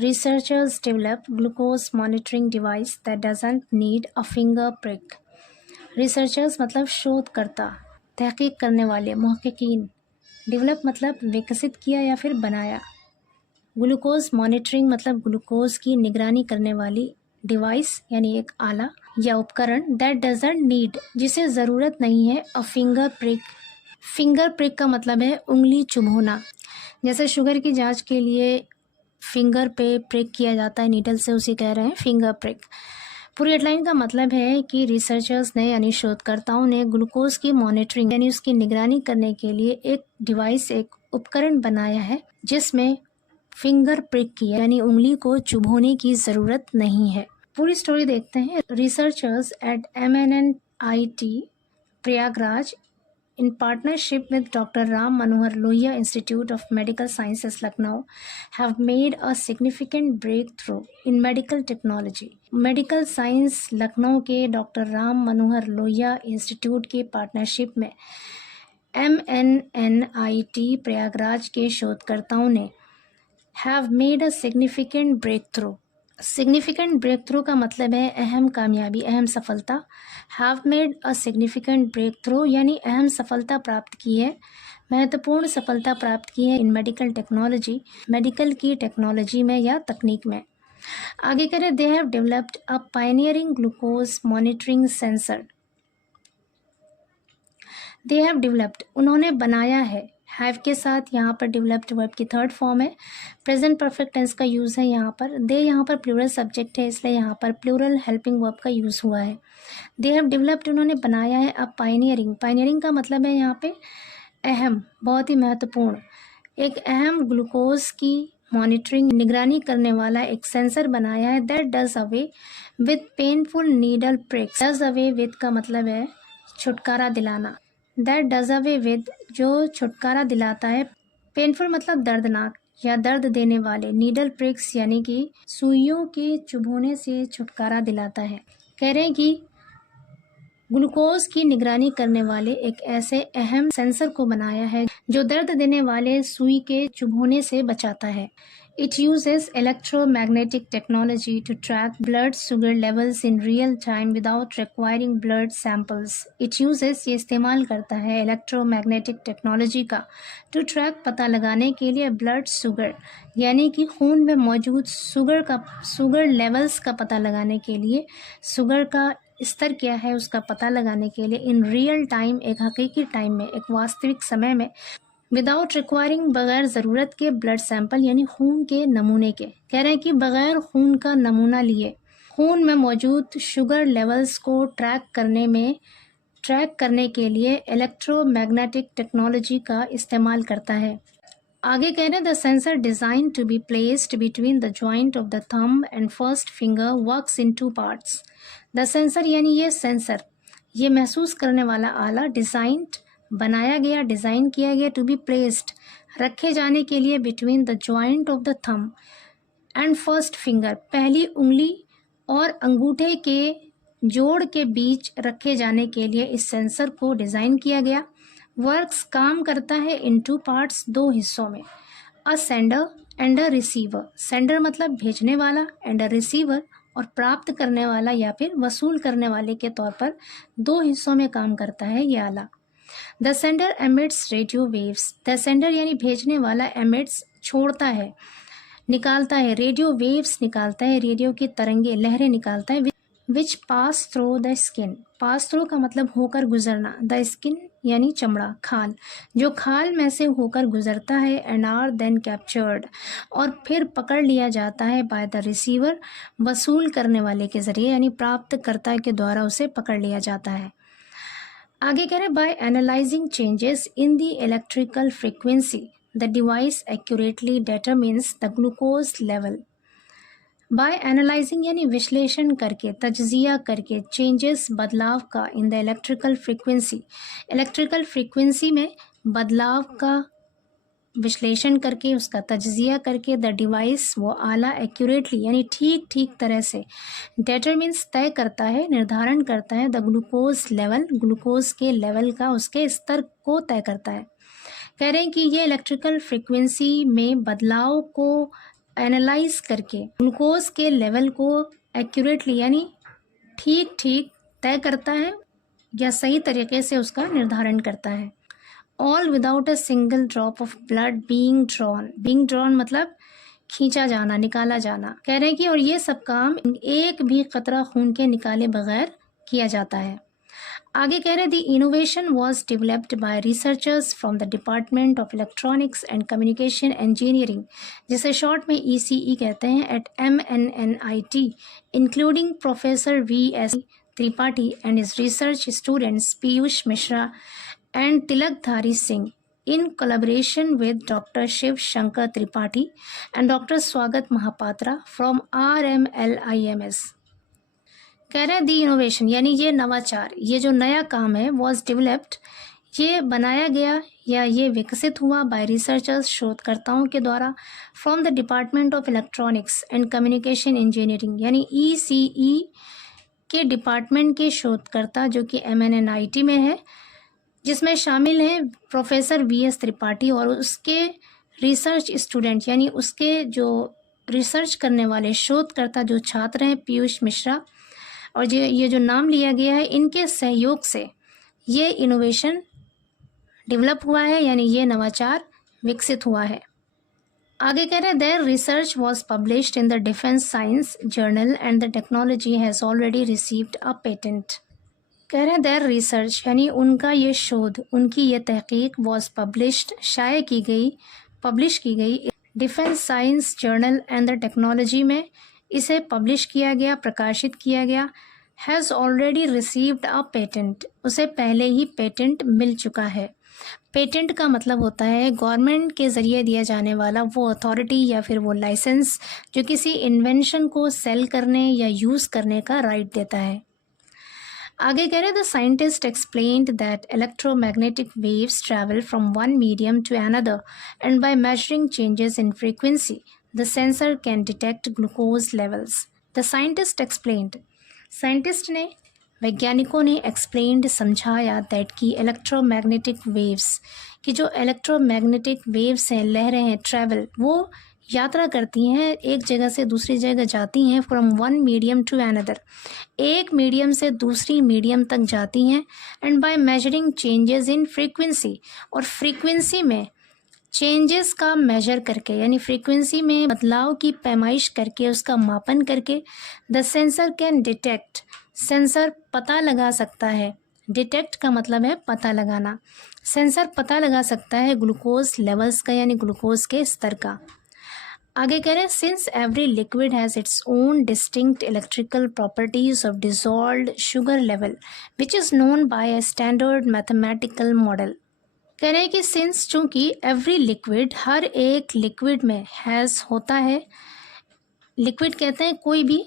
Researchers develop glucose monitoring device that doesn't need a finger prick. Researchers मतलब शोधकर्ता, तहकीक करने वाले, मुहक्किकीन। डेवलप मतलब विकसित किया या फिर बनाया। ग्लूकोज मॉनिटरिंग मतलब ग्लूकोज की निगरानी करने वाली डिवाइस यानी एक आला या उपकरण दैट डजंट नीड जिसे ज़रूरत नहीं है a finger prick. Finger prick का मतलब है उंगली चुभोना। जैसे शुगर की जांच के लिए फिंगर पे प्रिक किया जाता है नीडल से, उसे कह रहे हैं फिंगर प्रिक। पूरी हेडलाइन का मतलब है कि रिसर्चर्स ने यानी शोधकर्ताओं ने ग्लूकोज की मॉनिटरिंग यानी उसकी निगरानी करने के लिए एक डिवाइस, एक उपकरण बनाया है जिसमें फिंगर प्रिक की यानी उंगली को चुभोने की ज़रूरत नहीं है। पूरी स्टोरी देखते हैं। Researchers at MNNIT Prayagraj in partnership with Dr. Ram Manohar Lohia Institute of Medical Sciences Lucknow have made a significant breakthrough in medical technology. Medical science Lucknow के डॉक्टर राम मनोहर लोहिया इंस्टीट्यूट की पार्टनरशिप में MNNIT प्रयागराज के शोधकर्ताओं ने have made a significant breakthrough. Significant breakthrough का मतलब है अहम कामयाबी, अहम सफलता। Have made a significant breakthrough यानी अहम सफलता प्राप्त की है, महत्वपूर्ण सफलता प्राप्त की है इन मेडिकल टेक्नोलॉजी, मेडिकल की टेक्नोलॉजी में या तकनीक में। आगे करें, they have developed a pioneering glucose monitoring sensor. They have developed उन्होंने बनाया है, हैव के साथ यहाँ पर डेवलप्ड वर्ब की थर्ड फॉर्म है, प्रेजेंट परफेक्ट टेंस का यूज़ है यहाँ पर। दे यहाँ पर प्लूरल सब्जेक्ट है इसलिए यहाँ पर प्लूरल हेल्पिंग वर्ब का यूज़ हुआ है। दे हैव डेवलप्ड उन्होंने बनाया है अब पायनियरिंग। पायनियरिंग का मतलब है यहाँ पे अहम, बहुत ही महत्वपूर्ण, एक अहम ग्लूकोज की मॉनिटरिंग निगरानी करने वाला एक सेंसर बनाया है that does away with painful needle prix. Does away with का मतलब है छुटकारा दिलाना, दैट डज अवे विद जो छुटकारा दिलाता है, पेनफुल मतलब दर्दनाक या दर्द देने वाले, नीडल प्रिक्स यानी कि सुइयों के चुभोने से छुटकारा दिलाता है। कह रहे हैं कि ग्लूकोज की निगरानी करने वाले एक ऐसे अहम सेंसर को बनाया है जो दर्द देने वाले सुई के चुभोने से बचाता है। It uses electromagnetic technology to track blood sugar levels in real time without requiring blood samples. It uses ये इस्तेमाल करता है electromagnetic technology का to track पता लगाने के लिए blood sugar यानी कि खून में मौजूद शुगर लेवल्स का पता लगाने के लिए, शुगर का स्तर क्या है उसका पता लगाने के लिए इन रियल टाइम एक हकीकी टाइम में, एक वास्तविक समय में, विदाउट रिक्वायरिंग बगैर ज़रूरत के ब्लड सैंपल यानी खून के नमूने के। कह रहे हैं कि बगैर खून का नमूना लिए खून में मौजूद शुगर लेवल्स को ट्रैक करने के लिए इलेक्ट्रोमैग्नेटिक टेक्नोलॉजी का इस्तेमाल करता है। आगे कह रहे हैं the sensor designed to be placed between the joint of the thumb and first finger works in 2 parts. The sensor यानी ये सेंसर, ये महसूस करने वाला आला, डिज़ाइंड बनाया गया, डिज़ाइन किया गया, टू बी प्लेस्ड रखे जाने के लिए, between the joint of the thumb and first finger पहली उंगली और अंगूठे के जोड़ के बीच रखे जाने के लिए इस सेंसर को डिज़ाइन किया गया। वर्क्स काम करता है इन 2 पार्ट्स 2 हिस्सों में, अ sender and a receiver. Sender मतलब भेजने वाला, एंड अ रिसीवर और प्राप्त करने वाला या फिर वसूल करने वाले के तौर पर 2 हिस्सों में काम करता है ये आला। The sender emits radio waves. The sender यानी भेजने वाला, एमिट्स छोड़ता है, निकालता है, रेडियो वेव्स निकालता है, रेडियो की तरंगे, लहरें निकालता है, which pass through the skin. Pass through का मतलब होकर गुजरना, द स्किन यानी चमड़ा, खाल, जो खाल में से होकर गुजरता है, एंड आर देन कैप्चर्ड और फिर पकड़ लिया जाता है, बाय द रिसीवर वसूल करने वाले के ज़रिए यानी प्राप्तकर्ता के द्वारा उसे पकड़ लिया जाता है। आगे कह रहे हैं by analysing changes in the electrical frequency the device accurately determines the glucose level. By analysing यानी विश्लेषण करके, तज्जिया करके, चेंजेस बदलाव का, इन द इलेक्ट्रिकल फ्रीक्वेंसी में बदलाव का विश्लेषण करके, उसका तज्जिया करके, द डिवाइस वो आला एक्यूरेटली यानी ठीक तरह से, डिटरमिन्स तय करता है, निर्धारण करता है, द ग्लूकोज लेवल ग्लूकोज के लेवल का, उसके स्तर को तय करता है। कह रहे हैं कि ये इलेक्ट्रिकल फ्रीक्वेंसी में बदलाव को एनालाइज करके ग्लूकोज के लेवल को एक्यूरेटली यानी ठीक ठीक तय करता है या सही तरीके से उसका निर्धारण करता है। All without a single drop of blood being drawn मतलब खींचा जाना, निकाला जाना। कह रहे हैं कि और ये सब काम एक भी कतरा खून के निकाले बगैर किया जाता है। आगे कह रहे हैं the innovation was developed by researchers from the department of electronics and communication engineering, जिसे शॉर्ट में ECE कहते हैं, at MNNIT, including professor VS Tripathi and his research students Piyush Mishra and Tilakdhari Singh, in collaboration with Dr. Shiv Shankar Tripathi and Dr. Swagat Mahapatra from RMLIMS। कह रहे हैं दी innovation यानी ये नवाचार, ये जो नया काम है वॉज डेवलप्ड, ये बनाया गया या ये विकसित हुआ बाय रिसर्चर्स, शोधकर्ताओं के द्वारा, from the department of electronics and communication engineering यानी ECE के डिपार्टमेंट के शोधकर्ता जो कि MNNIT में है, जिसमें शामिल हैं प्रोफेसर VS त्रिपाठी और उसके रिसर्च स्टूडेंट यानी उसके जो रिसर्च करने वाले शोधकर्ता जो छात्र हैं पीयूष मिश्रा, और ये जो नाम लिया गया है इनके सहयोग से ये इनोवेशन डेवलप हुआ है यानी ये नवाचार विकसित हुआ है। आगे कह रहे हैं their research was published in the defence science journal and the technology has already received a patent. कह रहे हैं देयर रिसर्च यानी उनका ये शोध, उनकी ये तहकीक वॉज पब्लिश्ड शाये की गई, पब्लिश की गई defence science journal and the technology में, इसे पब्लिश किया गया, प्रकाशित किया गया। Has already received a patent, उसे पहले ही पेटेंट मिल चुका है। पेटेंट का मतलब होता है गवर्नमेंट के ज़रिए दिया जाने वाला वो अथॉरिटी या फिर वो लाइसेंस जो किसी इन्वेंशन को सेल करने या यूज़ करने का राइट देता है। आगे कह रहे the scientist explained that electromagnetic waves travel from one medium to another and by measuring changes in frequency the sensor can detect glucose levels. The scientist explained, scientist ने, वैज्ञानिकों ने एक्सप्लेन्ड समझाया दैट की इलेक्ट्रोमैग्नेटिक वेव्स की जो electromagnetic waves हैं, लहरें हैं, ट्रैवल, वो यात्रा करती हैं, एक जगह से दूसरी जगह जाती हैं, from one medium to another, एक मीडियम से दूसरी मीडियम तक जाती हैं, and by measuring changes in frequency, और फ्रीक्वेंसी में चेंजेस का मेजर करके यानी फ्रीक्वेंसी में बदलाव की पैमाइश करके, उसका मापन करके, the sensor can detect, sensor पता लगा सकता है, डिटेक्ट का मतलब है पता लगाना, सेंसर पता लगा सकता है ग्लूकोज लेवल्स का यानी ग्लूकोज के स्तर का। आगे कह रहे हैं since every liquid has its own distinct electrical properties of dissolved sugar level which is known by a standard mathematical model. कह रहे हैं कि सिंस चूँकि एवरी लिक्विड, हर एक लिक्विड में, हैज़ होता है, लिक्विड कहते हैं कोई भी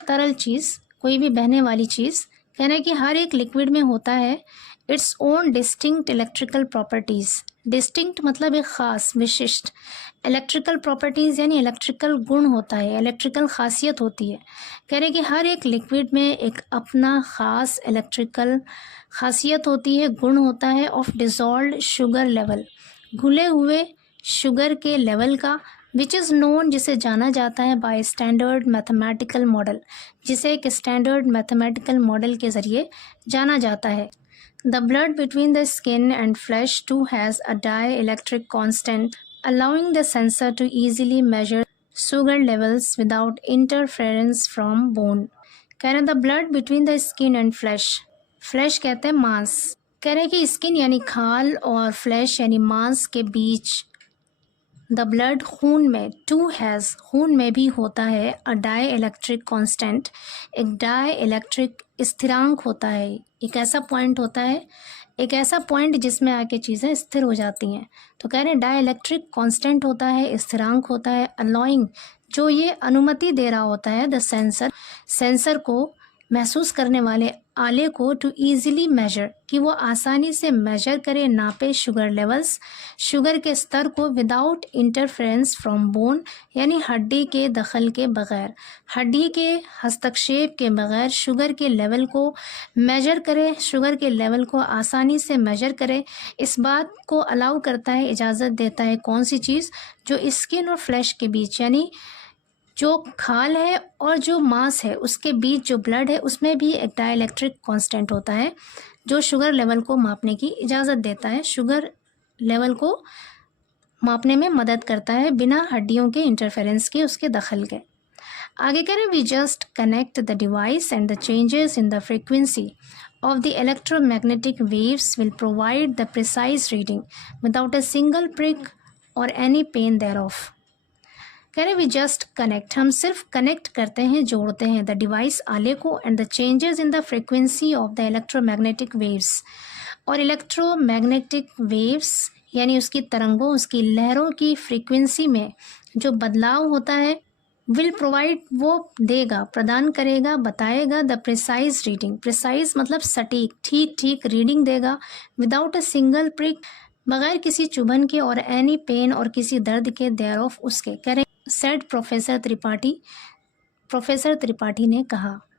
तरल चीज़, कोई भी बहने वाली चीज़, कह रहे हैं कि हर एक लिक्विड में होता है its own distinct electrical properties. Distinct मतलब एक ख़ास, विशिष्ट, इलेक्ट्रिकल प्रॉपर्टीज़ यानी इलेक्ट्रिकल गुण होता है, इलेक्ट्रिकल खासियत होती है। कह रहे हैं कि हर एक लिक्विड में एक अपना ख़ास इलेक्ट्रिकल खासियत होती है, गुण होता है, ऑफ डिज़ोल्व्ड शुगर लेवल, घुले हुए शुगर के लेवल का, विच इज़ नोन, जिसे जाना जाता है, बाय स्टैंडर्ड मैथमेटिकल मॉडल, जिसे एक स्टैंडर्ड मैथमेटिकल मॉडल के ज़रिए जाना जाता है। The blood between the skin and flesh too has a dielectric constant, allowing the sensor to easily measure sugar levels without interference from bone. कह रहे हैं the blood between the skin and flesh, flesh कहते हैं मांस, कह रहे हैं कि skin यानी खाल और flesh यानी मांस के बीच द ब्लड, खून में, टू हैज़, खून में भी होता है, अ डाई इलेक्ट्रिक कॉन्स्टेंट, एक डाई इलेक्ट्रिक स्थिरांक होता है, एक ऐसा पॉइंट होता है, एक ऐसा पॉइंट जिसमें आके चीज़ें स्थिर हो जाती हैं। तो कह रहे हैं डाई इलेक्ट्रिक कॉन्स्टेंट होता है, स्थिरांक होता है, अलाउइंग, जो ये अनुमति दे रहा होता है, द सेंसर, सेंसर को, महसूस करने वाले आले को टू ईजिली मेजर, कि वो आसानी से मेजर करे, नापे शुगर लेवल्स, शुगर के स्तर को, विदाउट इंटरफेरेंस फ्रॉम बोन, यानी हड्डी के दखल के बगैर, हड्डी के हस्तक्षेप के बगैर शुगर के लेवल को मेजर करे, शुगर के लेवल को आसानी से मेजर करे। इस बात को अलाउ करता है, इजाज़त देता है कौन सी चीज़, जो स्किन और फ्लैश के बीच, यानी जो खाल है और जो मांस है उसके बीच जो ब्लड है उसमें भी एक डाइलेक्ट्रिक कांस्टेंट होता है जो शुगर लेवल को मापने की इजाज़त देता है, शुगर लेवल को मापने में मदद करता है बिना हड्डियों के इंटरफेरेंस के, उसके दखल के। आगे कह रहे we just connect the device and the changes in the frequency of the electromagnetic waves will provide the precise reading without a single prick or any pain thereof। कह रहे वी जस्ट कनेक्ट, हम सिर्फ connect करते हैं, जोड़ते हैं, the device आले को, and the changes in the frequency of the electromagnetic waves, और इलेक्ट्रोमैग्नेटिक वेव्स यानी उसकी तरंगों, उसकी लहरों की फ्रीक्वेंसी में जो बदलाव होता है, विल प्रोवाइड, वो देगा, प्रदान करेगा, बताएगा, द प्रिसाइज रीडिंग, प्रिसाइज मतलब सटीक, ठीक ठीक रीडिंग देगा, विदाउट अ सिंगल प्रिक, बगैर किसी चुभन के, और एनी पेन, और किसी दर्द के, देयर ऑफ, उसके, करें सेड प्रोफेसर त्रिपाठी ने कहा।